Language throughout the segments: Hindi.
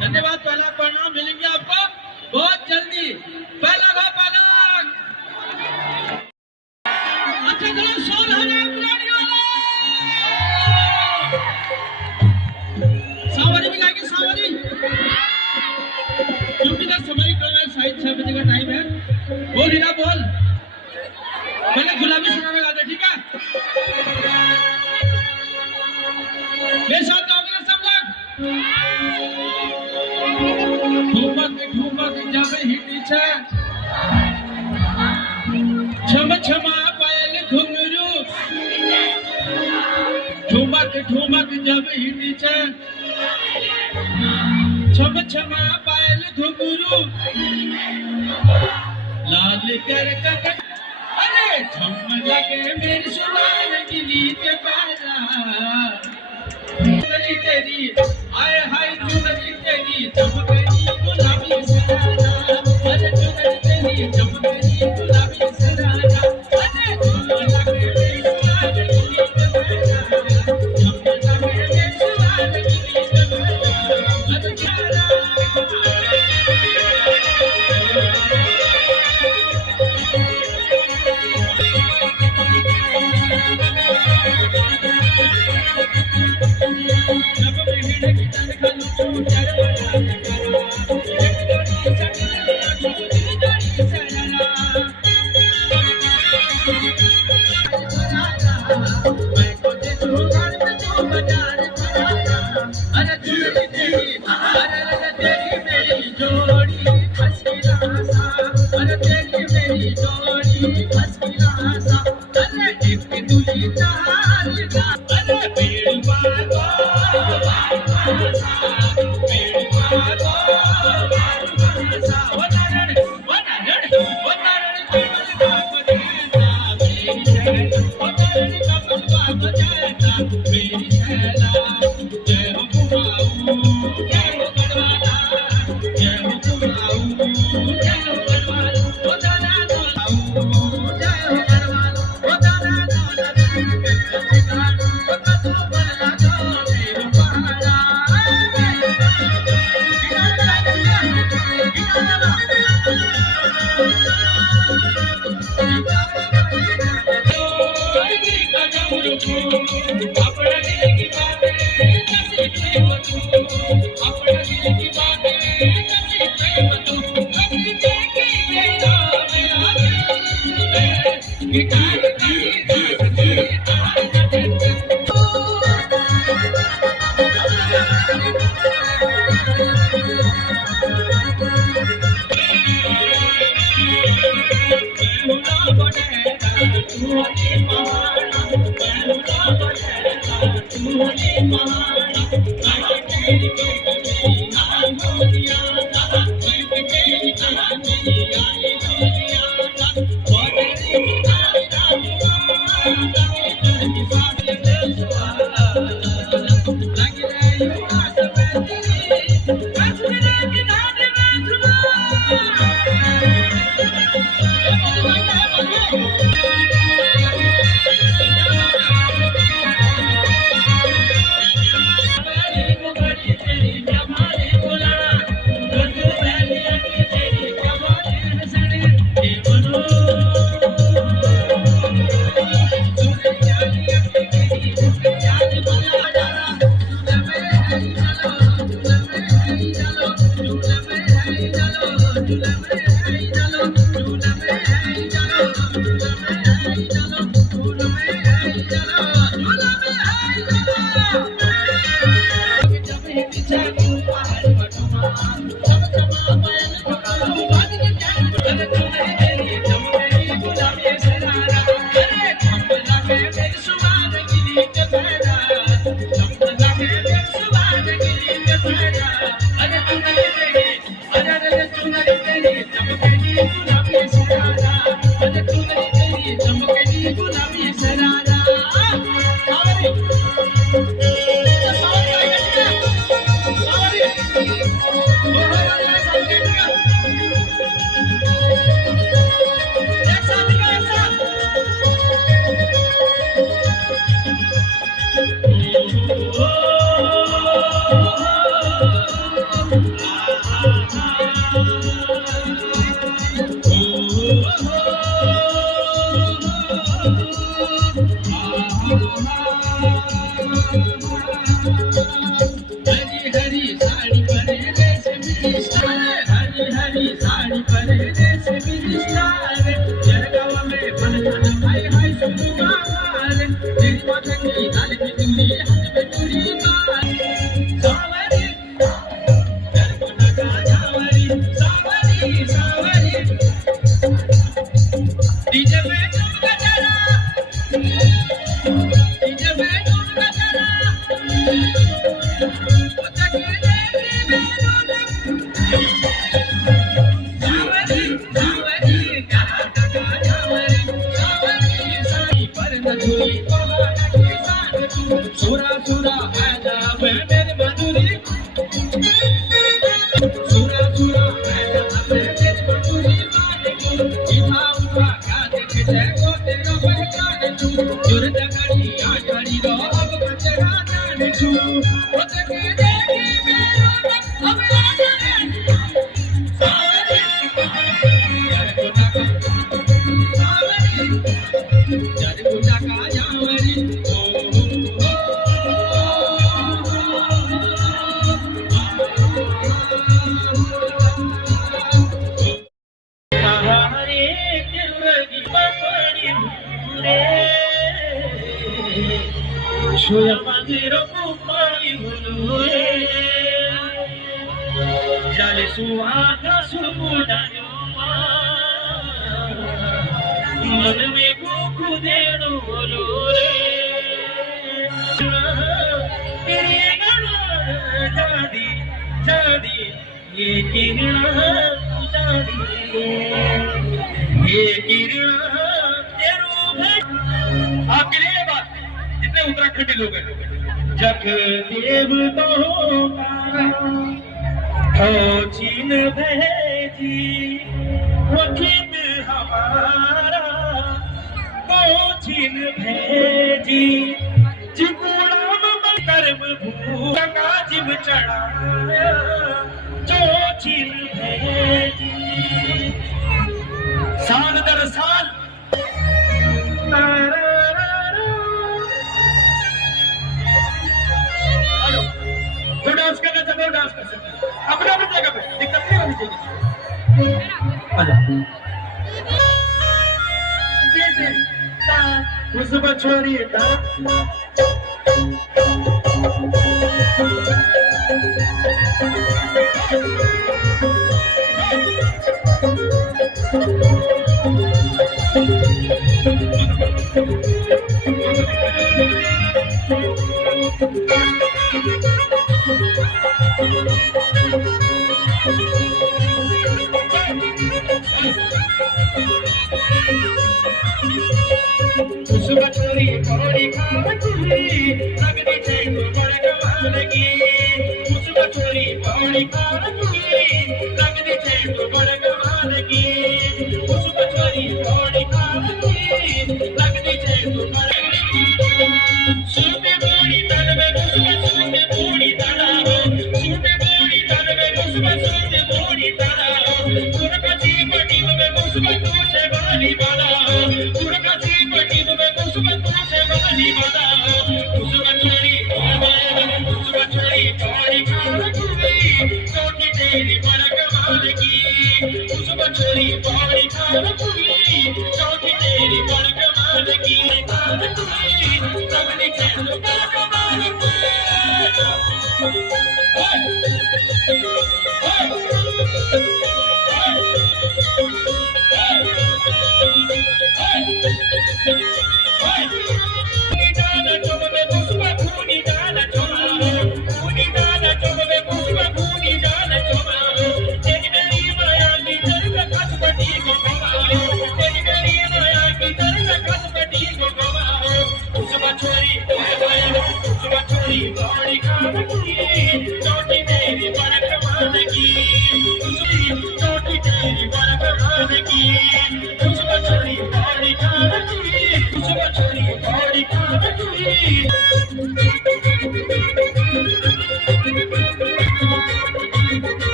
धन्यवाद। पहला परिणाम मिलेंगे आपको बहुत जल्दी। पहला भाई पहला। अच्छा चलो सोल हो जाए पुरानी वाला। सावरी भी गाएंगे सावरी। क्योंकि ना समय कम है, 6:30 बजे का टाइम है। बोल हीरा बोल। पहले गुलाबी सुनाने गा दे, ठीक है? मेरे साथ गाओगे सब लोग। ठुमक जावे ही नीचे, छम छमा पायल घुंघरू। ठुमक जावे ही नीचे, छम छमा पायल घुंघरू। लाल कर ककड़, अरे छम लगे मेरी सुनार गिली के पैरा। तेरी आए हाय चुनरी तेरी चमकनी गुलाबी सरारा। अरे चुनरी तेरी चमकनी गुलाबी सरारा। अरे झूला लगे मेरी सुहाग गिली के पैरा। झूला लगे मेरी सुहाग गिली के पैरा। अरे चारा तेरी माथा की लाल की चूड़ी हाथ में चूड़ी बांध सावरी नरकोटा का झावरी सावरी सावरी डीजे पे झूमता चला डीजे पे झूमता चला सुरा सुरा आजा मेरे मधुरी सुरा सुरा आजा मेरे मधुरी इठा उठा क्या देखते को तेरा पहचान तू जुर्द घड़ी आठाड़ी रो अब कचरा जान तू वो तके देखी मेरा अब आजा सावरी जरकुटा का Jawari Shoya mandiro kupari hulue Jale suaga sumuda yoma Man me kuku denu hulure Kiri gana jadi jadi Ye kirna jadi Ye kirna teru bhai आपके लिए बात जितने उत्तराखंडी लोग हैं जग देव तो हो चीन भेजी वो खिद हमारा तो चीन भेजी जिगुड़ाम कर्म भूत का जिम चढ़ाया जो चीन भेजी साल दर साल डांस करना चाहते हो डांस कर सकते हो अपने अपनी जगह पे दिक्कत नहीं होनी चाहिए उस बछोरी उस बछोरी पौड़ी खावती लगती थे बड़ कमाल की उस बछोरी पौड़ी खावती लगती थे बड़ कमाल की उस बछोरी पौड़ी खावती लगती थे बड़ सूटे बोड़ी तन में मुस्का सूटे बोड़ी तना हो सूटे बोड़ी तन में मुस्का सूटे बोड़ी तना हो पुरकसी पटी में मुस्का तुझे वाली बना हो पुरकसी पटी में मुस्का तुझे वाली बना हो उस बछड़ी पौड़ी खावती छोटी तेरी बड़ कमाल की उस बछड़ी पौड़ी खावती छोटी तेरी बड़ कमाल की सबने खेल बड़ कमाल की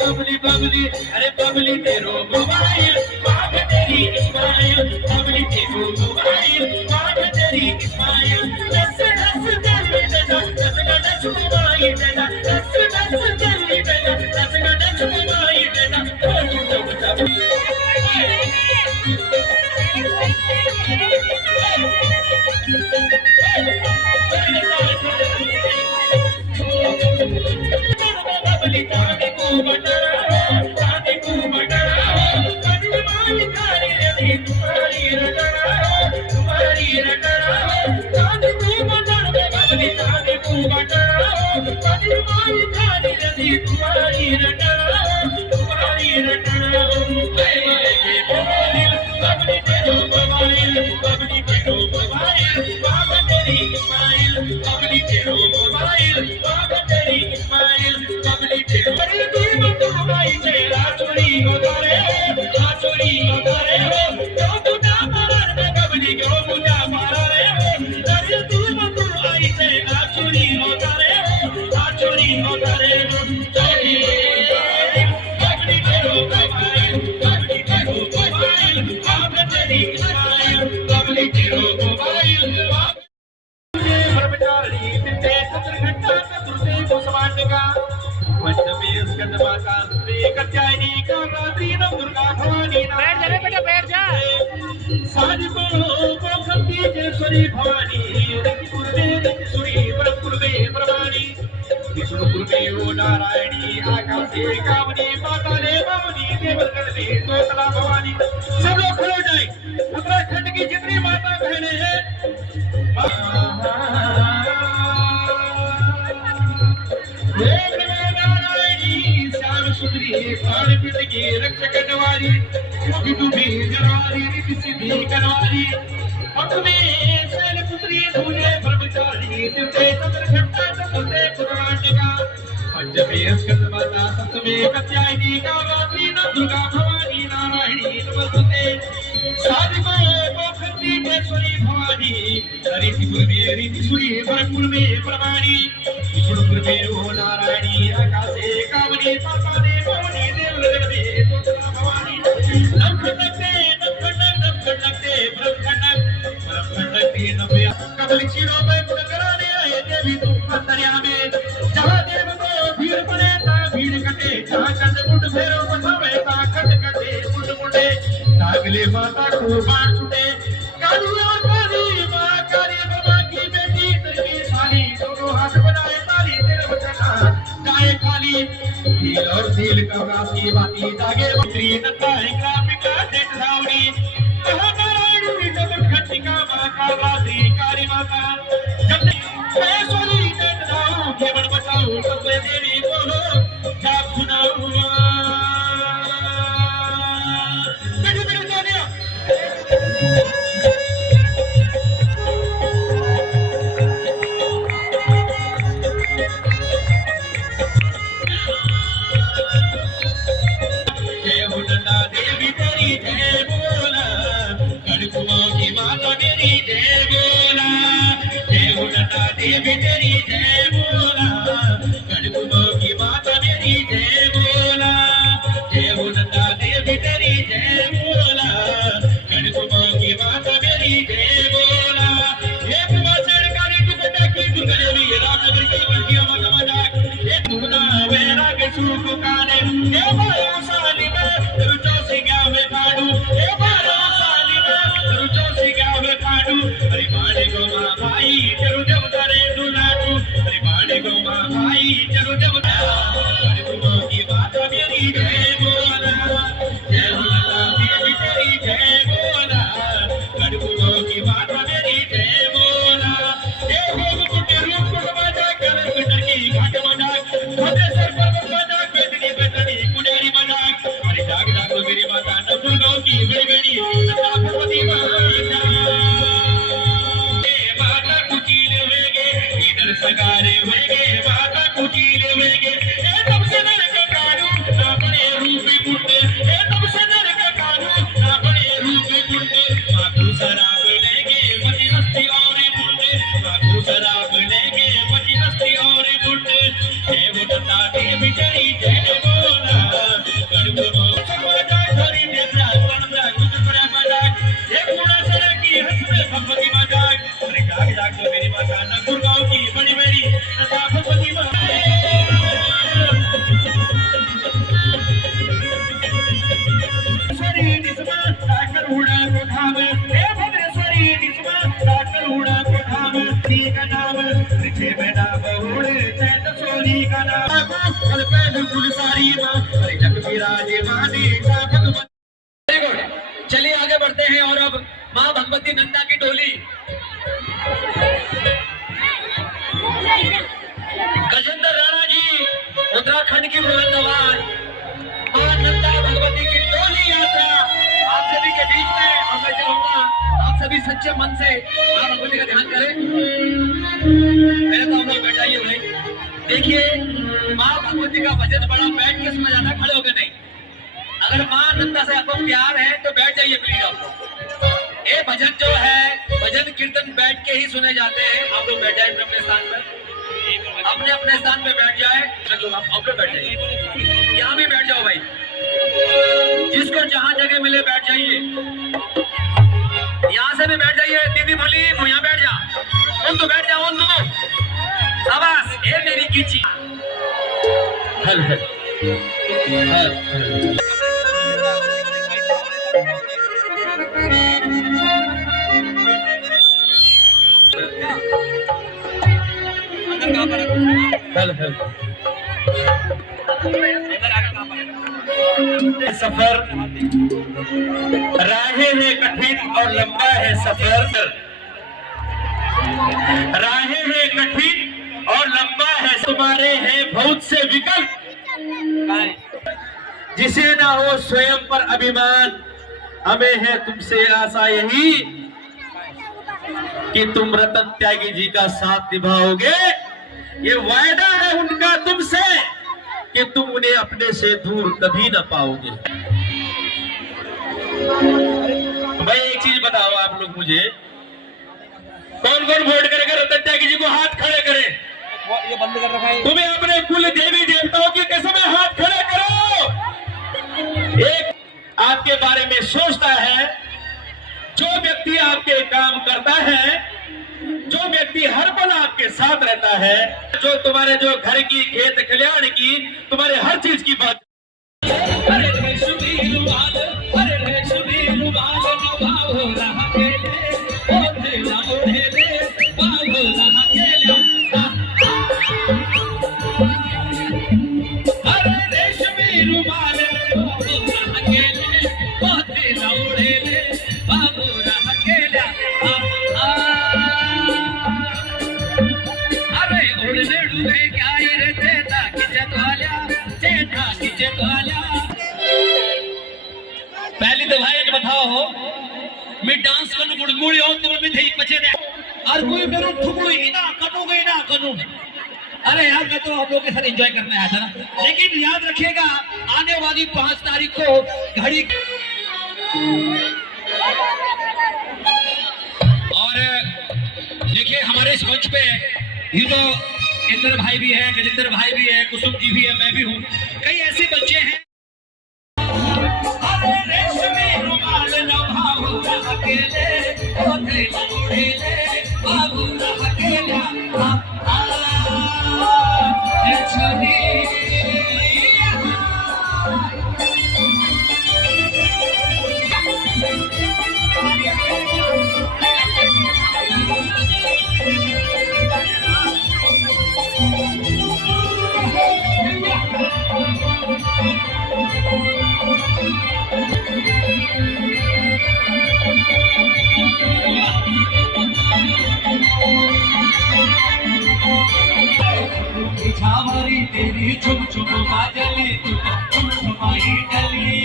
अरे बबली तेरो मोबाइल बाप तेरी इस्माइल बबली तेरो मोबाइल बाप तेरी इस्माइल दस दस जल्दी देना दस दस मोबाइल देना दस दस जल्दी देना दस दस मोबाइल देना ईश्वरी भवानी पूर्वे सुरी पूर्वे प्रमाणी विष्णु पूर्वे ओ नारायणी आकाशे कामनी पाताले भवानी देवगण में तोतला भवानी। सब लोग खड़े हो जाए। उत्तराखंड की जितनी माता बहनें हैं श्याम सुंदरी प्राण पिंड की रक्षक करवारी विदुभी जरवारी रिद्धि सिद्धि करवारी अपने शैल पुत्री धूले ब्रह्मचारी दिव्य चंद्रघंटा चतुर्थे पुराणिका पंचमे स्कंद माता सप्तमे कात्यायनी कामाक्षी दुर्गा भवानी नारायणी नमस्ते साधिको मोक्षीश्वरी भवानी हरिति पूर्वे रीति सूरी पूर्वे प्रमाणी विष्णु पूर्वे ओ नारायणी आकाशे कामनी पाताले भवानी देवगणे तोतला भवानी नमखंडते ब्रह्मखंडते नव्य कबल क्षीरों में पुनकराने आए देवी तुम अंतर्या में जहाँ देव को भीड़ पड़े ता भीड़ कटे जहाँ कंड मुंड फेरो बधावे ता कंड कटे मुंड मुंडे तागले माता को बाण छुटे कालिया काली माँ काली बाबा की बेटी तेरी साली दोनों हाथ बनाए ताली तेरे बचना गाय खाली नील और दिल का रास्ती बाती तागे मंत्री नता इंगला पिका देख रावणी कहाँ नारायण की जगत खटिका माँ का रात्रि काली माता जब मैं सोनी देख जाऊँ केवल बचाऊँ सबसे देवी बोलो जाप सुनाऊँ देवी तेरी जय बोला कड़कुमो की माता मेरी जय बोला जय हो नंदा देवी तेरी जय बोला कड़कुमो की माता मेरी जय बोला एक वासड़ काली की बेटा की दुर्गदेवी रामनगर की बंदियों मत मजाक एक दुना वैराग सुख काने ये बारो साली में रुचो सिंगा में काडू ये बारो साली में रुचो सिंगा में काडू अरे माने गो मां भाई तेरू देव भाई चलो जब कड़कुमो की माता मेरी जय बोला जय हो नंदा देवी तेरी जय बोला कड़कुमो की माता मेरी जय बोला जय हो मुकुट रूप मजाक कर कुंडल की घाट मजाक भद्र सर पर्वत मजाक बेदनी बेदनी कुंडेरी मजाक अरे जाग जाग मेरी माता नवदुर्गा की बड़ी बड़ी नंदा भगवती माता कुचील होगे इधर सगारे होगे चलिए आगे बढ़ते हैं और अब माँ भगवती नंदा की टोली गजेंद्र राणा जी उत्तराखंड की बुलंद आवाज माँ नंदा भगवती की टोली यात्रा आप सभी के बीच में और मैं चाहूंगा आप सभी सच्चे मन से माँ भगवती का ध्यान करें। पहले तो हम लोग बैठ जाइए भाई। देखिए माँ भगवती का भजन बड़ा बैठ के सुना जाता है, खड़े होकर नहीं। अगर माँ नंदा से आपको प्यार है तो बैठ जाइए प्लीज। आप लोग ये भजन जो है भजन कीर्तन बैठ के ही सुने जाते हैं। आप लोग बैठ जाए अपने स्थान पर, अपने अपने स्थान पे बैठ जाए। चलो आप लोग बैठ जाइए, यहाँ भी बैठ जाओ भाई, जिसको जहाँ जगह मिले बैठ जाइए। यहाँ से भी बैठ जाइए। दीदी बोली यहाँ बैठ जा, उन तो बैठ जाओ, उन दोनों शाबाश। ये मेरी कीची हल हल हल। सफर राहें है कठिन और लंबा है सफर, राहें है कठिन और लंबा है, तुम्हारे हैं बहुत से विकल्प, जिसे ना हो स्वयं पर अभिमान, हमें है तुमसे आशा यही कि तुम रतन त्यागी जी का साथ निभाओगे। ये वायदा है उनका तुमसे कि तुम उन्हें अपने से दूर कभी ना पाओगे। भाई एक चीज बताओ आप लोग मुझे, कौन कौन वोट करेगा रतन त्यागी जी को? हाथ खड़े करें। ये बंद कर रखा है। तुम्हें अपने कुल देवी देवताओं की कसम है, हाथ खड़े करो। एक आपके बारे में सोचता है, जो व्यक्ति आपके काम करता है, जो व्यक्ति हर पल आपके साथ रहता है, जो तुम्हारे जो घर की खेत खलियान की तुम्हारे हर चीज की बात। पहली तो भाई बताओ, मैं डांस करूं गुड़गुड़ी हो तुम में थे बचे ने और कोई मेरे ठुकड़ू ही ना करूंगे ना करूं। अरे यार मैं तो आप लोगों के साथ एंजॉय करने आया था ना, लेकिन याद रखिएगा आने वाली 5 तारीख को घड़ी। और देखिए हमारे इस मंच पे ये तो इंद्र भाई भी है, गजेंद्र भाई भी है, कुसुम जी भी है, मैं भी हूँ, कई ऐसे बच्चे हैं। झावरी तेरी चुप चुप बाजली तू तुम तुम्हारी गली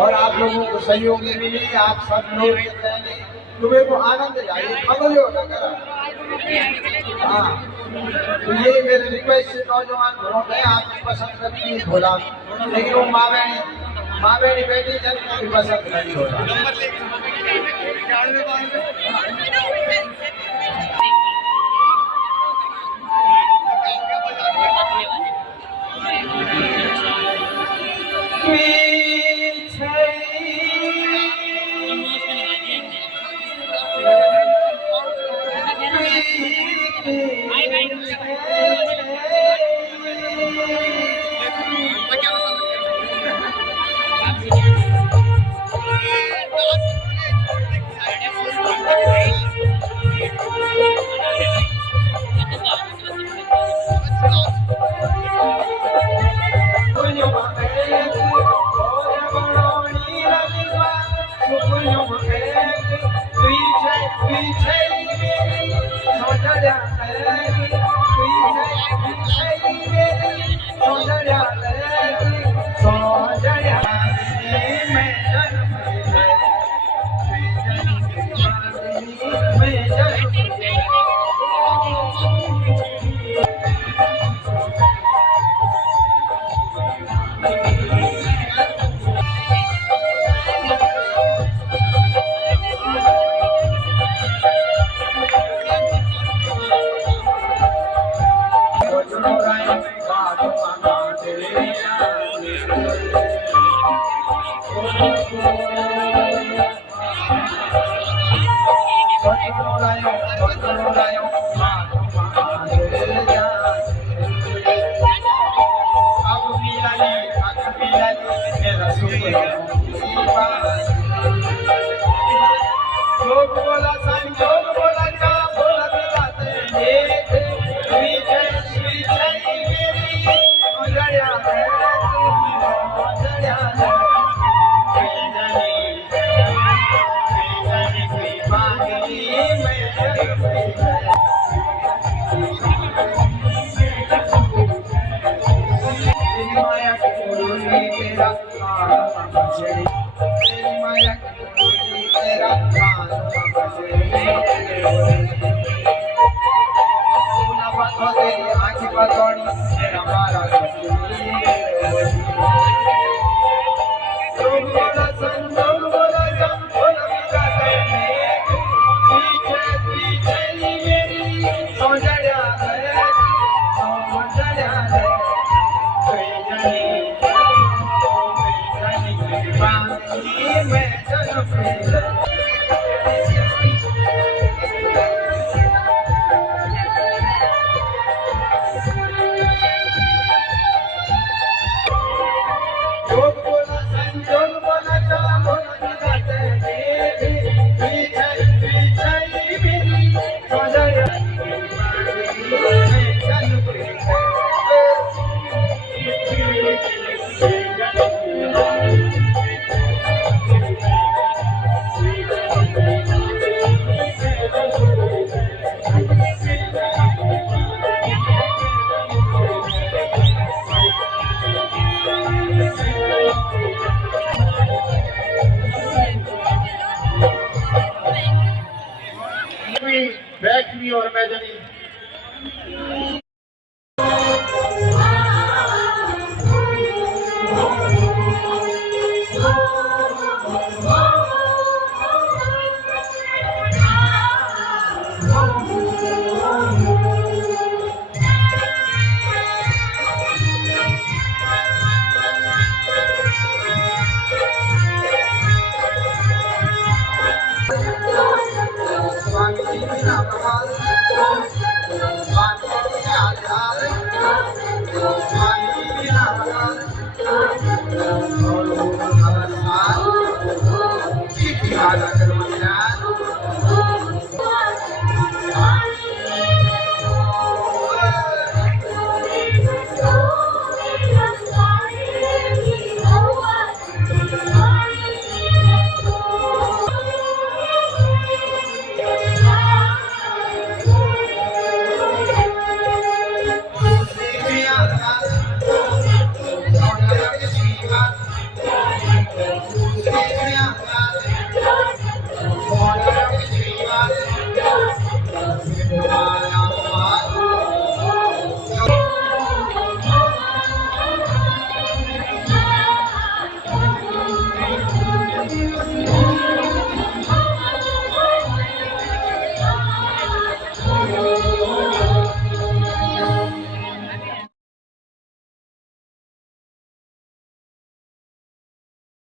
और आप लोगों को सहयोग मिली, आप सब लोग तुम्हें को आनंद जाइए खबरो न करा। हाँ तो ये मेरे रिक्वेस्ट से नौजवान हो गए, आपकी पसंद करती है भोला, लेकिन वो माँ बहनी बेटी जन की पसंद नहीं हो रहा। So बैठ भी और मैं जानी